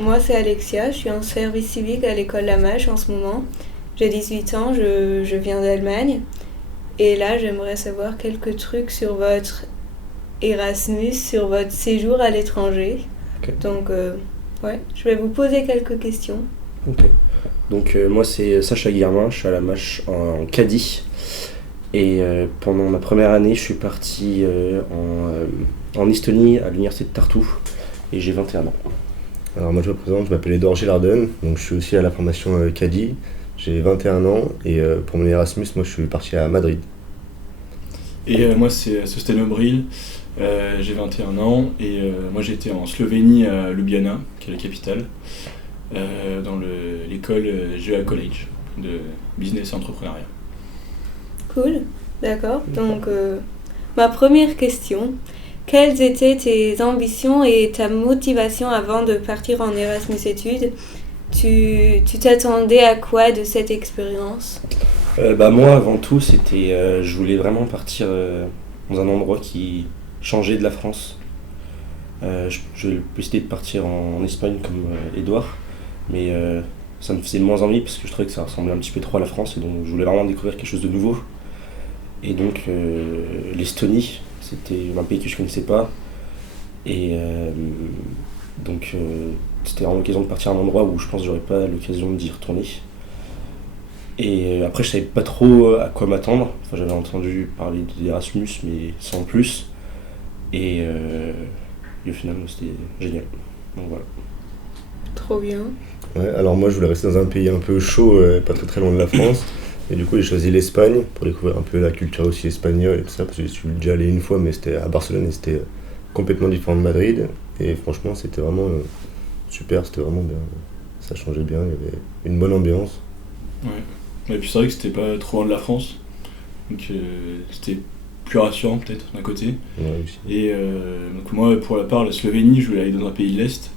moi c'est Alexia, je suis en service civique à l'école Lamache en ce moment. J'ai 18 ans, je viens d'Allemagne. Et là, j'aimerais savoir quelques trucs sur votre Erasmus, sur votre séjour à l'étranger. Ok. Donc, ouais, je vais vous poser quelques questions. Ok. Donc moi c'est Sacha Guillermin, je suis à la Mâche en caddie. Et pendant ma première année, je suis parti en Estonie à l'université de Tartu et j'ai 21 ans. Alors moi je me présente, je m'appelle Edouard Gilardon, donc je suis aussi à la formation CADI, j'ai 21 ans et pour mon Erasmus, moi je suis parti à Madrid. Et moi c'est Sosteno Bril, j'ai 21 ans et moi j'étais en Slovénie à Ljubljana, qui est la capitale, dans l'école GEA College de business et entrepreneuriat. Cool, d'accord. Donc, ma première question, quelles étaient tes ambitions et ta motivation avant de partir en Erasmus études? Tu t'attendais à quoi de cette expérience? Moi avant tout c'était je voulais vraiment partir dans un endroit qui changeait de la France. J'ai décidé de partir en Espagne comme Edouard, mais ça me faisait moins envie parce que je trouvais que ça ressemblait un petit peu trop à la France et donc je voulais vraiment découvrir quelque chose de nouveau. Et donc l'Estonie, c'était un pays que je connaissais pas. Et donc c'était vraiment l'occasion de partir à un endroit où je pense que j'aurais pas l'occasion d'y retourner. Et après je savais pas trop à quoi m'attendre. Enfin, j'avais entendu parler d'Erasmus mais sans plus. Et au final c'était génial. Donc voilà. Trop bien. Ouais, alors moi je voulais rester dans un pays un peu chaud, pas très très loin de la France. Et du coup j'ai choisi l'Espagne pour découvrir un peu la culture aussi espagnole et tout ça, parce que je suis déjà allé une fois mais c'était à Barcelone et c'était complètement différent de Madrid. Et franchement c'était vraiment super, c'était vraiment bien. Ça changeait bien, il y avait une bonne ambiance. Ouais. Et puis c'est vrai que c'était pas trop loin de la France, donc c'était plus rassurant peut-être d'un côté. Ouais, aussi. Et donc moi pour la part la Slovénie, je voulais aller dans un pays de l'Est,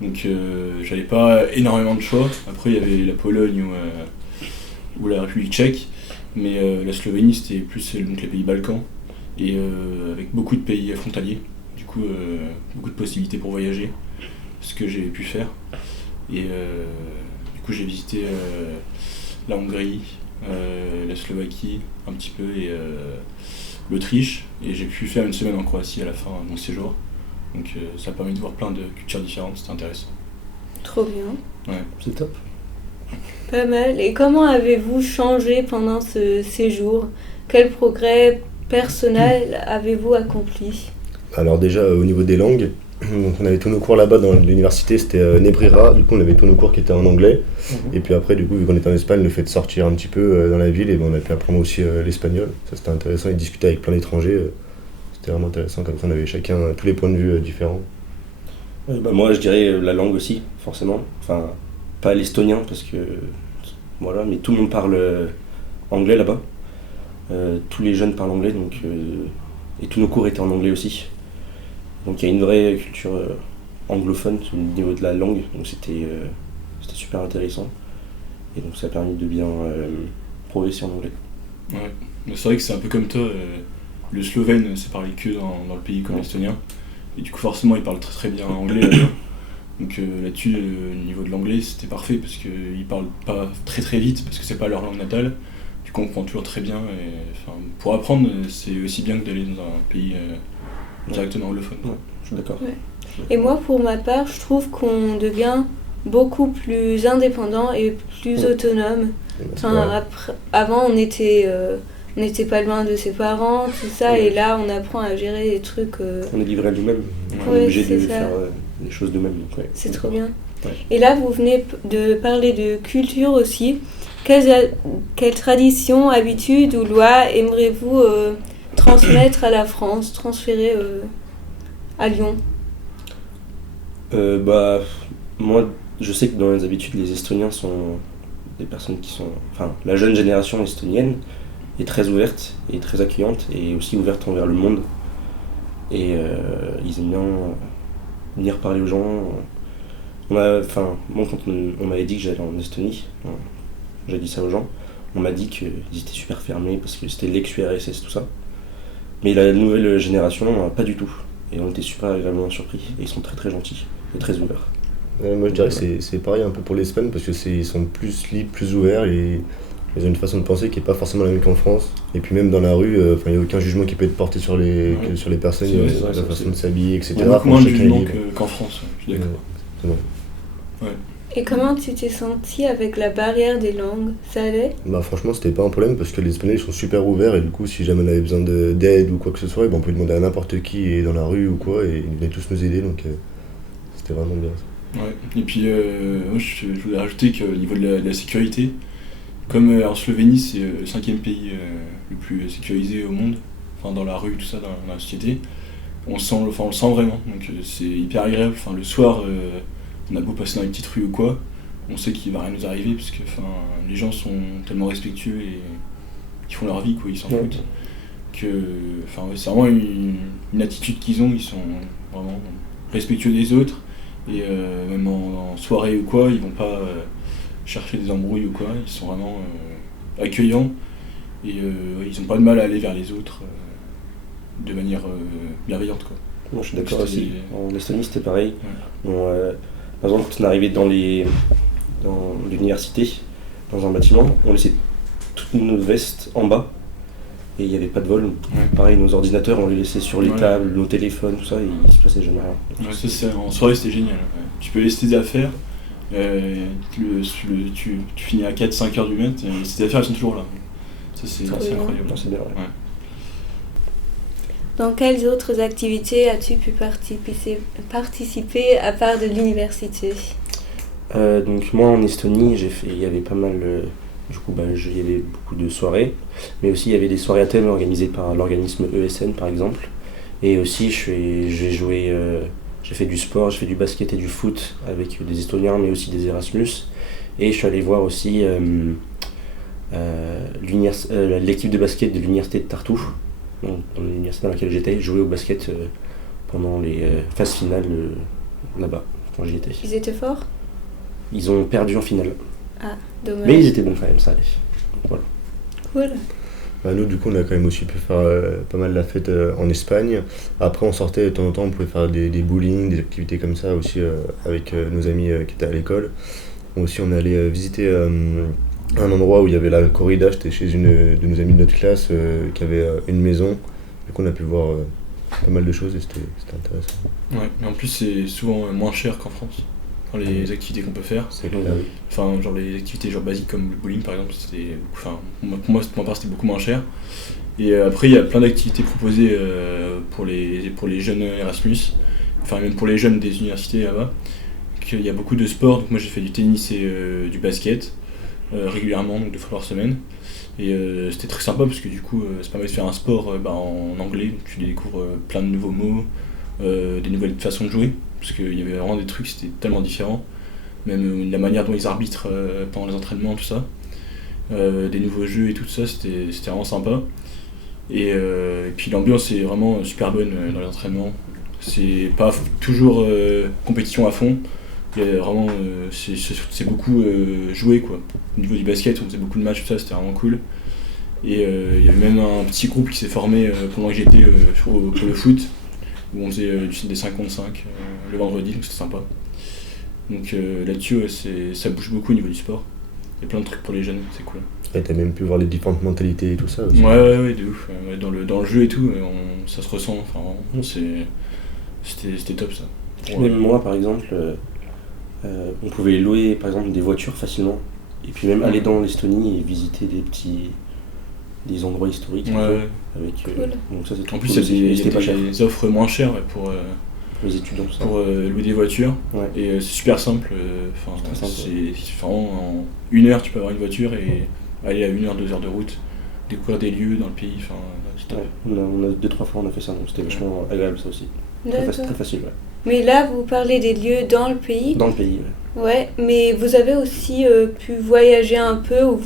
donc j'avais pas énormément de choix. Après il y avait la Pologne ou la République tchèque, mais la Slovénie c'était plus donc les pays Balkans, et avec beaucoup de pays frontaliers, du coup beaucoup de possibilités pour voyager, ce que j'ai pu faire. Et du coup j'ai visité la Hongrie, la Slovaquie un petit peu et l'Autriche, et j'ai pu faire une semaine en Croatie à la fin de mon séjour. Donc ça a permis de voir plein de cultures différentes, c'était intéressant. Trop bien. Ouais. C'est top. Pas mal. Et comment avez-vous changé pendant ce séjour? Quel progrès personnel avez-vous accompli? Alors déjà au niveau des langues, donc on avait tous nos cours là-bas dans l'université, c'était Nebrera, du coup on avait tous nos cours qui étaient en anglais. Et puis après du coup vu qu'on était en Espagne, le fait de sortir un petit peu dans la ville, et on a pu apprendre aussi l'espagnol. Ça c'était intéressant et de discuter avec plein d'étrangers, c'était vraiment intéressant, comme ça on avait chacun tous les points de vue différents. Moi je dirais la langue aussi, forcément. Enfin, pas l'estonien parce que voilà, mais tout le monde parle anglais là-bas. Tous les jeunes parlent anglais, donc et tous nos cours étaient en anglais aussi. Donc il y a une vraie culture anglophone au niveau de la langue, donc c'était super intéressant. Et donc ça a permis de bien progresser en anglais. Ouais. Mais c'est vrai que c'est un peu comme toi, le slovène c'est parlé que dans le pays comme l'estonien, et du coup forcément ils parlent très très bien anglais là-bas. Donc là-dessus, au niveau de l'anglais, c'était parfait parce qu'ils parlent pas très très vite parce que c'est pas leur langue natale. Tu comprends toujours très bien. Et, enfin, pour apprendre, c'est aussi bien que d'aller dans un pays directement anglophone. Ouais, je suis d'accord. Ouais. Et moi, pour ma part, je trouve qu'on devient beaucoup plus indépendant et plus autonome. Enfin, avant, on n'était pas loin de ses parents, tout ça, Ouais. et là, on apprend à gérer des trucs. On est livré à nous-mêmes, on Ouais, est obligé c'est de ça. faire les choses nous-mêmes. Donc, ouais, C'est trop d'accord. bien. Ouais. Et là, vous venez de parler de culture aussi. Quelles traditions, habitudes ou lois aimeriez-vous transmettre à la France, transférer à Lyon? Moi, je sais que dans les habitudes, les Estoniens sont des personnes qui sont... Enfin, la jeune génération estonienne est très ouverte et très accueillante et aussi ouverte envers le monde. Et ils aiment bien venir parler aux gens. Moi, quand on m'avait dit que j'allais en Estonie, j'ai dit ça aux gens, on m'a dit qu'ils étaient super fermés parce que c'était l'ex-URSS, tout ça. Mais la nouvelle génération, pas du tout. Et on était super agréablement surpris. Et ils sont très très gentils et très ouverts. Moi je dirais que c'est pareil un peu pour l'Espagne parce que ils sont plus libres, plus ouverts et ils ont une façon de penser qui n'est pas forcément la même qu'en France. Et puis même dans la rue, il n'y a aucun jugement qui peut être porté sur les personnes, C'est vrai, la façon de s'habiller, etc. Il y a beaucoup moins de Chacun est jugement libre. qu'en France, je suis d'accord. Exactement. Et comment tu t'es senti avec la barrière des langues? Ça allait? Bah franchement c'était pas un problème parce que les Espagnols ils sont super ouverts et du coup si jamais on avait besoin d'aide ou quoi que ce soit, on pouvait demander à n'importe qui et dans la rue ou quoi et ils venaient tous nous aider donc c'était vraiment bien ça. Ouais. Et puis, moi, je voulais rajouter qu'au niveau de la sécurité, comme en Slovénie, c'est le 5e pays le plus sécurisé au monde, enfin dans la rue, tout ça, dans la société, on le sent vraiment. Donc c'est hyper agréable. Enfin, le soir, on a beau passer dans les petites rues ou quoi, on sait qu'il va rien nous arriver parce que les gens sont tellement respectueux et ils font leur vie, quoi, ils s'en foutent. Que, c'est vraiment une attitude qu'ils ont, ils sont vraiment respectueux des autres. Et même en soirée ou quoi, ils vont pas chercher des embrouilles ou quoi, ils sont vraiment accueillants et ils ont pas de mal à aller vers les autres de manière bienveillante, quoi. Moi je suis d'accord C'était- aussi. En Estonie c'était pareil. Bon, par exemple, quand on arrivait dans l'université, dans un bâtiment, on laissait toutes nos vestes en bas et il n'y avait pas de vol. Pareil, nos ordinateurs, on les laissait sur les Ouais. tables, nos téléphones, tout ça, et il se passait jamais rien. Ouais, en soirée c'était génial. Ouais. Tu peux laisser tes affaires, tu finis à 4-5 heures du mat et tes affaires elles sont toujours là. Ça c'est Trop assez bien. incroyable. Non, c'est bien, ouais. Ouais. Dans quelles autres activités as-tu pu participer à part de l'université? Donc moi en Estonie, il y avait pas mal, du coup il y avait beaucoup de soirées, mais aussi il y avait des soirées à thème organisées par l'organisme ESN par exemple, et aussi j'ai joué, j'ai fait du sport, j'ai fait du basket et du foot avec des Estoniens, mais aussi des Erasmus, et je suis allé voir aussi l'équipe de basket de l'université de Tartu, dans l'université dans laquelle j'étais, jouer au basket pendant les phases finales là-bas quand j'y étais. Ils étaient forts? Ils ont perdu en finale. Dommage. Mais ils étaient bons quand même, ça allait. Donc, voilà. Cool. Bah, nous du coup on a quand même aussi pu faire pas mal la fête en Espagne. Après on sortait de temps en temps, on pouvait faire des bowling, des activités comme ça aussi avec nos amis qui étaient à l'école. Aussi on allait visiter un endroit où il y avait la corrida, j'étais chez une de nos amies de notre classe qui avait une maison. Du coup on a pu voir pas mal de choses et c'était intéressant. Ouais, mais en plus c'est souvent moins cher qu'en France. Enfin, les activités qu'on peut faire. C'est clair. Enfin, genre les activités genre basiques comme le bowling par exemple, c'était pour ma part c'était beaucoup moins cher. Et après il y a plein d'activités proposées pour les jeunes Erasmus, enfin même pour les jeunes des universités là-bas. Il y a beaucoup de sports, donc moi j'ai fait du tennis et du basket régulièrement, donc 2 fois par semaine. Et c'était très sympa parce que du coup ça permet de faire un sport en anglais, donc tu découvres plein de nouveaux mots, des nouvelles façons de jouer. Parce qu'il y avait vraiment des trucs, c'était tellement différent. Même la manière dont ils arbitrent pendant les entraînements, tout ça. Des nouveaux jeux et tout ça, c'était vraiment sympa. Et puis l'ambiance est vraiment super bonne dans les entraînements. C'est pas toujours compétition à fond. Il y a vraiment, c'est beaucoup joué, quoi. Au niveau du basket, on faisait beaucoup de matchs, tout ça, c'était vraiment cool. Et il y avait même un petit groupe qui s'est formé pendant que j'étais pour le foot, où on faisait des 5 contre 5 le vendredi, donc c'était sympa. Donc là-dessus, ça bouge beaucoup au niveau du sport. Il y a plein de trucs pour les jeunes, c'est cool. Et t'as même pu voir les différentes mentalités et tout ça aussi. Ouais, de ouf. Ouais, dans le jeu et tout, ça se ressent. Enfin, vraiment, c'était top ça. Même moi, par exemple, on pouvait louer par exemple des voitures facilement. Et puis même aller dans l'Estonie et visiter des endroits historiques. Ouais. Avec, Cool. donc ça c'est trop En plus, cool. il y a C'était pas cher des offres moins chères ouais, pour les étudiants, tout ça. louer des voitures. Ouais. Et c'est super simple. Très simple, C'est vraiment en 1 heure, tu peux avoir une voiture et aller à 1 heure, 2 heures de route, découvrir des lieux dans le pays. Enfin, c'est top. Ouais, on a 2-3 fois on a fait ça, donc c'était vachement agréable ça aussi. Très D'accord. facile, ouais. Mais là, vous parlez des lieux dans le pays. Dans le pays, ouais. Ouais, mais vous avez aussi pu voyager un peu ou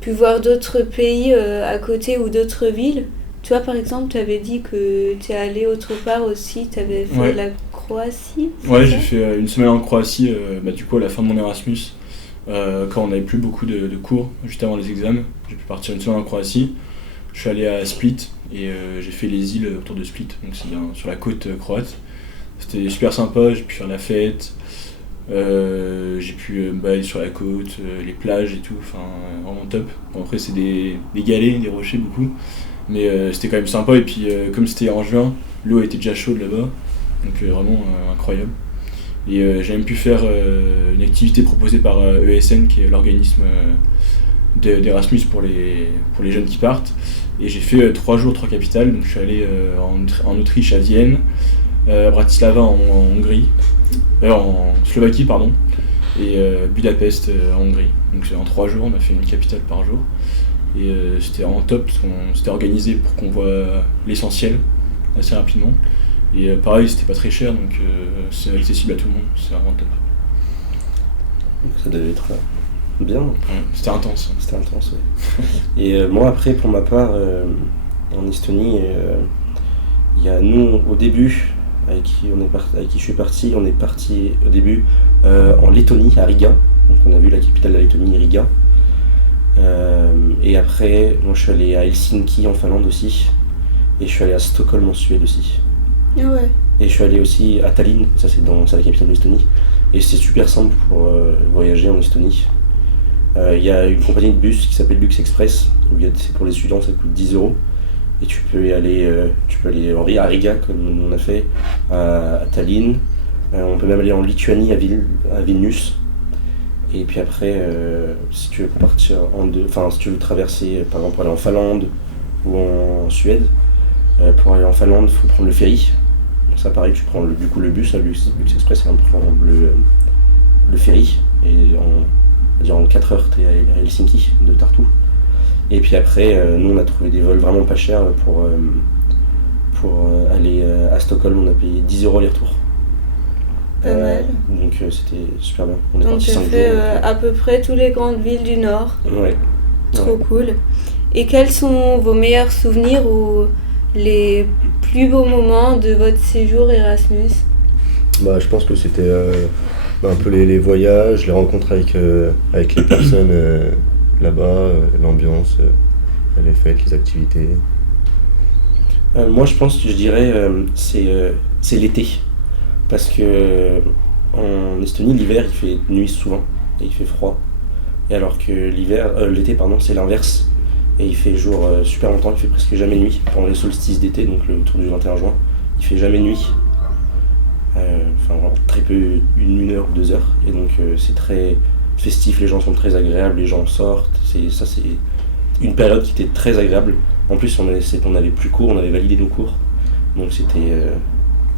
pu voir d'autres pays à côté ou d'autres villes. Toi, par exemple, tu avais dit que tu es allé autre part aussi, tu avais fait Ouais. la Croatie. c'est Ouais, ça j'ai fait une semaine en Croatie, du coup à la fin de mon Erasmus, quand on n'avait plus beaucoup de cours, juste avant les examens. J'ai pu partir une semaine en Croatie. Je suis allé à Split et j'ai fait les îles autour de Split, donc c'est sur la côte croate. C'était super sympa, j'ai pu faire la fête, j'ai pu me balader sur la côte, les plages et tout, enfin vraiment top. Bon, après c'est des galets, des rochers beaucoup, mais c'était quand même sympa, et puis comme c'était en juin, l'eau était déjà chaude là-bas, donc vraiment incroyable. Et j'ai même pu faire une activité proposée par ESN, qui est l'organisme d'Erasmus pour les jeunes qui partent. Et j'ai fait 3 jours, 3 capitales. Donc je suis allé en Autriche, à Vienne, à Bratislava en Hongrie, en Slovaquie, pardon, et Budapest en Hongrie. Donc en 3 jours, on a fait une capitale par jour. Et c'était vraiment top, parce qu'on s'était organisé pour qu'on voit l'essentiel assez rapidement. Et pareil, c'était pas très cher, donc c'est accessible à tout le monde, c'est vraiment top. Ça devait être bien. Ouais, c'était intense. C'était intense, oui. Et moi, après, pour ma part, en Estonie, il y a nous, au début, avec qui je suis parti, on est parti au début en Lettonie, à Riga. Donc on a vu la capitale de la Lettonie, Riga. Et après, moi je suis allé à Helsinki en Finlande aussi. Et je suis allé à Stockholm en Suède aussi. Ah ouais. Et je suis allé aussi à Tallinn, ça c'est la capitale de l'Estonie. Et c'est super simple pour voyager en Estonie. Il y a une compagnie de bus qui s'appelle Lux Express, où c'est pour les étudiants, ça coûte 10 €. Et tu peux aller à Riga, comme nous on a fait, à Tallinn. On peut même aller en Lituanie, à Vilnius. Et puis après, si tu veux partir si tu veux traverser, par exemple, pour aller en Finlande ou en Suède, pour aller en Finlande, il faut prendre le ferry. Donc ça, pareil, tu prends du coup le bus, Lux Express, et on prend le ferry. Et en 4 heures, tu es à Helsinki, de Tartu. Et puis après, nous, on a trouvé des vols vraiment pas chers pour aller à Stockholm. On a payé 10 € aller-retour. Pas mal. Donc c'était super bien. On est Donc parti tu 5 fait jours. à peu près toutes les grandes villes du Nord. Ouais. Trop cool. Et quels sont vos meilleurs souvenirs ou les plus beaux moments de votre séjour Erasmus? Bah, je pense que c'était un peu les voyages, les rencontres avec les personnes là-bas, l'ambiance, les fêtes, les activités. Moi, je pense que je dirais c'est l'été. Parce que en Estonie, l'hiver, il fait nuit souvent et il fait froid. Et alors que l'été, c'est l'inverse. Et il fait jour super longtemps, il fait presque jamais nuit. Pendant les solstices d'été, donc autour du 21 juin, il fait jamais nuit. Très peu, 1 heure ou 2 heures. Et donc c'est très festif, les gens sont très agréables, les gens sortent. C'est une période qui était très agréable. En plus, on avait plus cours, on avait validé nos cours. Donc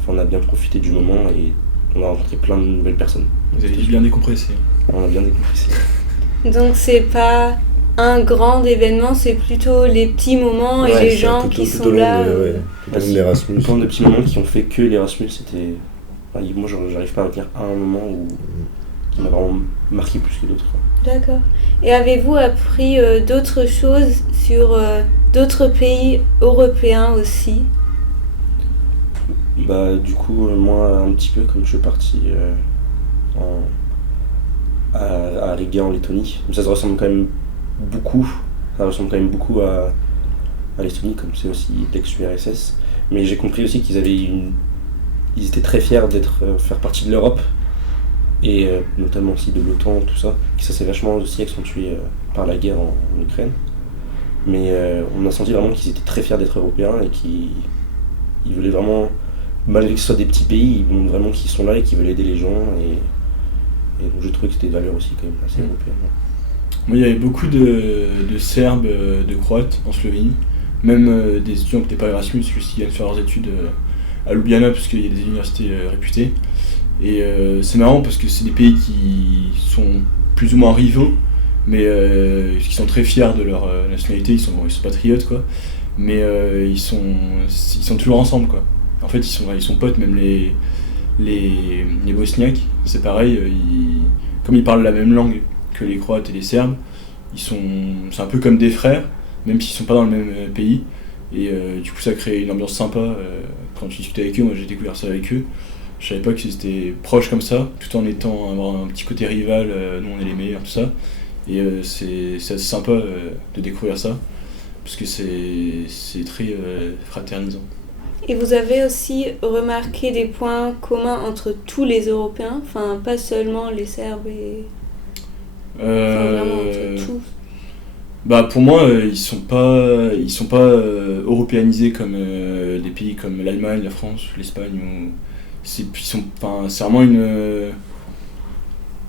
on a bien profité du moment et on a rencontré plein de nouvelles personnes. Vous avez bien décompressé. On a bien décompressé. Donc c'est pas un grand événement, c'est plutôt les petits moments et les gens qui sont là. Tout au long de l'Erasmus. Plein de petits moments qui ont fait que l'Erasmus, moi, j'arrive pas à retenir un moment qui m'a vraiment marqué plus que d'autres. D'accord. Et avez-vous appris d'autres choses sur d'autres pays européens aussi? Bah, du coup, moi, un petit peu, comme je suis parti à Riga en Lettonie. Ça ressemble quand même beaucoup. Ça ressemble quand même beaucoup à l'Estonie, comme c'est aussi l'ex-URSS. Mais j'ai compris aussi ils étaient très fiers faire partie de l'Europe. Et notamment aussi de l'OTAN, tout ça. Et ça s'est vachement aussi accentué par la guerre en Ukraine. Mais on a senti vraiment qu'ils étaient très fiers d'être européens et qu'ils voulaient vraiment, malgré que ce soit des petits pays, ils montrent vraiment qu'ils sont là et qu'ils veulent aider les gens. Et donc j'ai trouvé que c'était des valeurs aussi quand même assez européennes. Moi, il y avait beaucoup de Serbes, de Croates en Slovénie. Même des étudiants qui n'étaient pas Erasmus, qui viennent faire leurs études à Ljubljana, parce qu'il y a des universités réputées. Et c'est marrant parce que c'est des pays qui sont plus ou moins rivaux, mais qui sont très fiers de leur nationalité, ils sont patriotes, quoi. Mais ils sont toujours ensemble, quoi. En fait, ils sont potes, même les Bosniaques, c'est pareil, comme ils parlent la même langue que les Croates et les Serbes, c'est un peu comme des frères, même s'ils sont pas dans le même pays. Et du coup, ça crée une ambiance sympa quand tu discutes avec eux. Moi, j'ai découvert ça avec eux. Je savais pas que c'était proche comme ça, tout en avoir un petit côté rival, nous on est les meilleurs, tout ça. Et c'est assez sympa de découvrir ça, parce que c'est très fraternisant. Et vous avez aussi remarqué des points communs entre tous les Européens, enfin pas seulement les Serbes et... Enfin vraiment entre tous. Bah pour moi, ils sont pas européanisés comme des pays comme l'Allemagne, la France, l'Espagne. C'est vraiment une.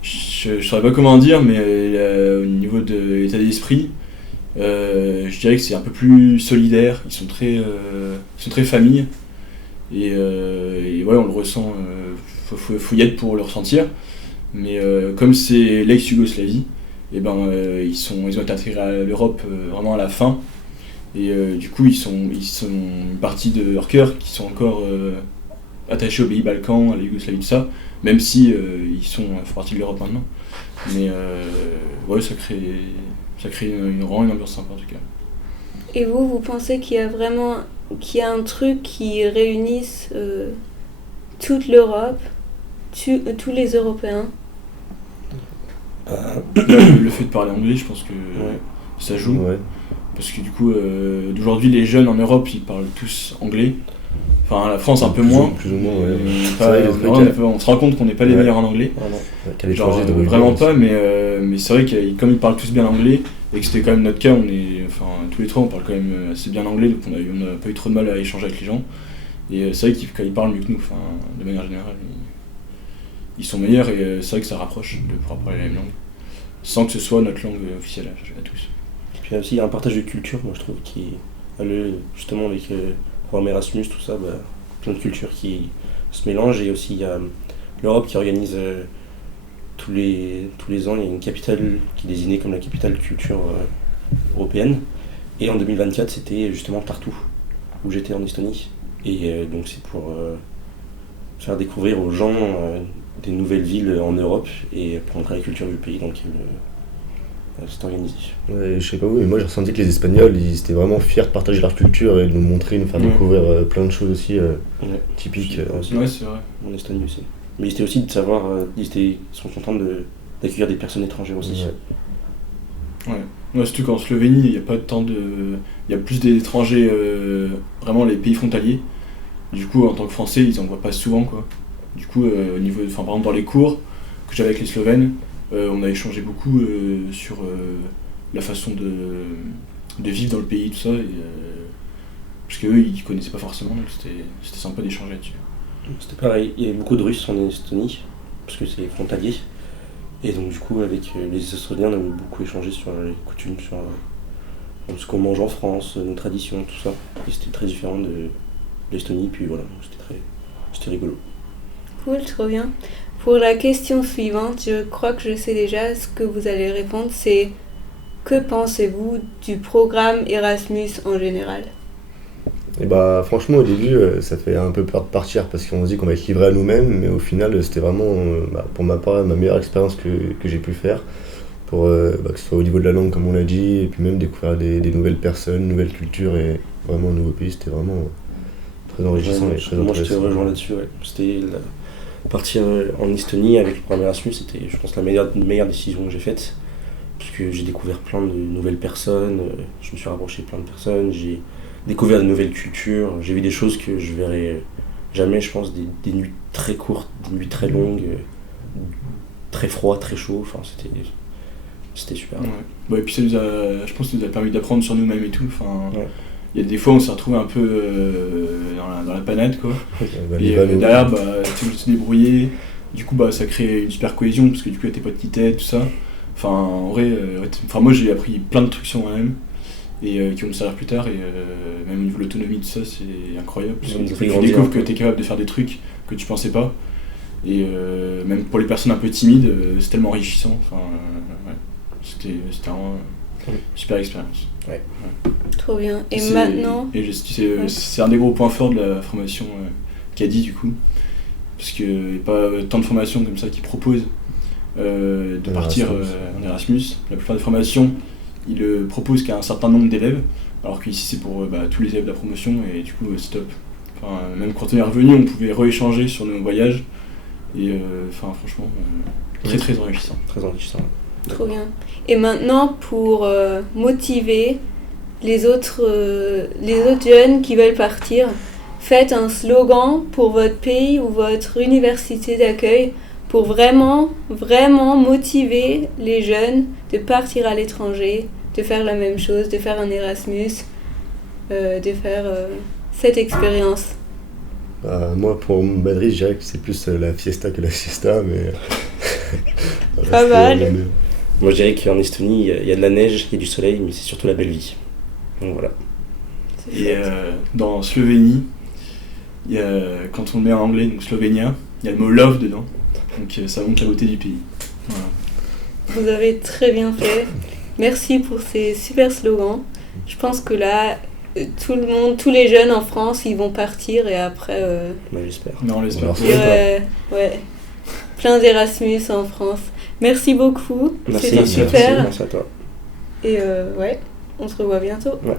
Je saurais pas comment dire, mais au niveau de l'état d'esprit, je dirais que c'est un peu plus solidaire. Ils sont très famille. Et ouais, on le ressent. Faut y être pour le ressentir. Mais comme c'est l'ex-Yougoslavie, et ils ont été intégrés à l'Europe vraiment à la fin. Et du coup, ils sont une partie de leur cœur qui sont encore attachés aux pays Balkans, à la Yougoslavie, tout ça, même si ils font partie de l'Europe maintenant. Mais ouais, ça crée vraiment une ambiance sympa en tout cas. Et vous pensez qu'il y a un truc qui réunisse toute l'Europe, tous les Européens? Le fait de parler anglais, je pense que ça joue. Ouais. Parce que du coup, d'aujourd'hui, les jeunes en Europe, ils parlent tous anglais. Enfin, la France un peu moins. Plus ou moins, ouais. On se rend compte qu'on n'est pas les meilleurs en anglais. Genre, vraiment pas, mais c'est vrai que comme ils parlent tous bien anglais, et que c'était quand même notre cas, tous les trois on parle quand même assez bien anglais, donc on n'a pas eu trop de mal à échanger avec les gens. Et c'est vrai qu'ils parlent mieux que nous, de manière générale. Ils sont meilleurs et c'est vrai que ça rapproche de pouvoir parler la même langue, sans que ce soit notre langue officielle à tous. Et puis aussi il y a un partage de culture, moi je trouve, qui justement avec le programme Erasmus, tout ça, plein de cultures qui se mélangent. Et aussi il y a l'Europe qui organise tous les ans, il y a une capitale qui est désignée comme la capitale culture européenne. Et en 2024 c'était justement Tartu, où j'étais en Estonie. Et donc c'est pour faire découvrir aux gens des nouvelles villes en Europe et pour montrer la culture du pays, donc c'est organisé. Ouais, je sais pas vous, mais moi j'ai ressenti que les Espagnols, ils étaient vraiment fiers de partager leur culture et de nous montrer, nous faire découvrir plein de choses aussi typiques. Ouais, c'est vrai. En Estonie aussi. Mais c'était aussi de savoir, ils sont contents d'accueillir des personnes étrangères aussi. Ouais, surtout qu'en Slovénie, il y a plus d'étrangers, vraiment les pays frontaliers. Du coup, en tant que Français, ils en voient pas souvent, quoi. Du coup, par exemple dans les cours que j'avais avec les Slovènes, on a échangé beaucoup sur la façon de vivre dans le pays, tout ça, parce qu'eux, ils connaissaient pas forcément, donc c'était sympa d'échanger là-dessus. C'était pareil, il y avait beaucoup de Russes en Estonie, parce que c'est frontalier. Et donc du coup, avec les Estoniens, on a beaucoup échangé sur les coutumes, sur ce qu'on mange en France, nos traditions, tout ça. Et c'était très différent de l'Estonie, puis voilà, c'était rigolo. Cool, trop bien. Pour la question suivante, je crois que je sais déjà ce que vous allez répondre, c'est que pensez-vous du programme Erasmus en général? Et franchement au début ça fait un peu peur de partir parce qu'on se dit qu'on va être livré à nous-mêmes, mais au final c'était vraiment pour ma part ma meilleure expérience que j'ai pu faire pour que ce soit au niveau de la langue comme on l'a dit, et puis même découvrir des nouvelles personnes, nouvelles cultures et vraiment un nouveau pays, c'était vraiment très enrichissant et très moi intéressant. je te rejoins là-dessus, ouais. C'était partir en Estonie avec le programme Erasmus, c'était je pense la meilleure décision que j'ai faite, parce que j'ai découvert plein de nouvelles personnes, je me suis rapproché de plein de personnes, j'ai découvert de nouvelles cultures, j'ai vu des choses que je verrai jamais, je pense, des nuits très courtes, des nuits très longues, très froid, très chaud, enfin c'était super. Ouais. Et puis je pense que ça nous a permis d'apprendre sur nous-mêmes et tout, il y a des fois on s'est retrouvé un peu dans la panade, quoi. Et derrière, tu veux te débrouiller, du coup ça crée une super cohésion, parce que du coup il y a tes potes qui t'aident, tout ça. En vrai, moi j'ai appris plein de trucs sur moi-même, et qui vont me servir plus tard, et même au niveau de l'autonomie, tout ça, c'est incroyable, parce que tu découvres que tu es capable de faire des trucs que tu pensais pas, et même pour les personnes un peu timides, c'est tellement enrichissant, c'était vraiment une super expérience. Ouais. Trop bien. Et maintenant c'est un des gros points forts de la formation CADI, du coup, parce qu'il n'y a pas tant de formations comme ça qui proposent de partir en Erasmus. La plupart des formations, ils proposent qu'à un certain nombre d'élèves, alors qu'ici c'est pour tous les élèves de la promotion, et du coup c'est top. Même quand on est revenu, on pouvait rééchanger sur nos voyages, et franchement, très très enrichissant. Très enrichissant. Trop bien. Et maintenant, pour motiver les autres jeunes qui veulent partir, faites un slogan pour votre pays ou votre université d'accueil pour vraiment, vraiment motiver les jeunes de partir à l'étranger, de faire la même chose, de faire un Erasmus, de faire cette expérience. Moi, pour Madrid, je dirais que c'est plus la fiesta que la siesta, mais... Pas mal. Moi, je dirais qu'en Estonie, il y a de la neige, il y a du soleil, mais c'est surtout la belle vie. Donc voilà. Et dans Slovénie, il y a, quand on le met en anglais, donc Slovénia, il y a le mot love dedans. Donc ça montre la beauté du pays. Voilà. Vous avez très bien fait. Merci pour ces super slogans. Je pense que là, tout le monde, tous les jeunes en France, ils vont partir et après... J'espère. Mais on l'espère. ouais, plein d'Erasmus en France. Merci beaucoup. Merci, C'était super. Merci à toi. Et ouais, on se revoit bientôt. Ouais.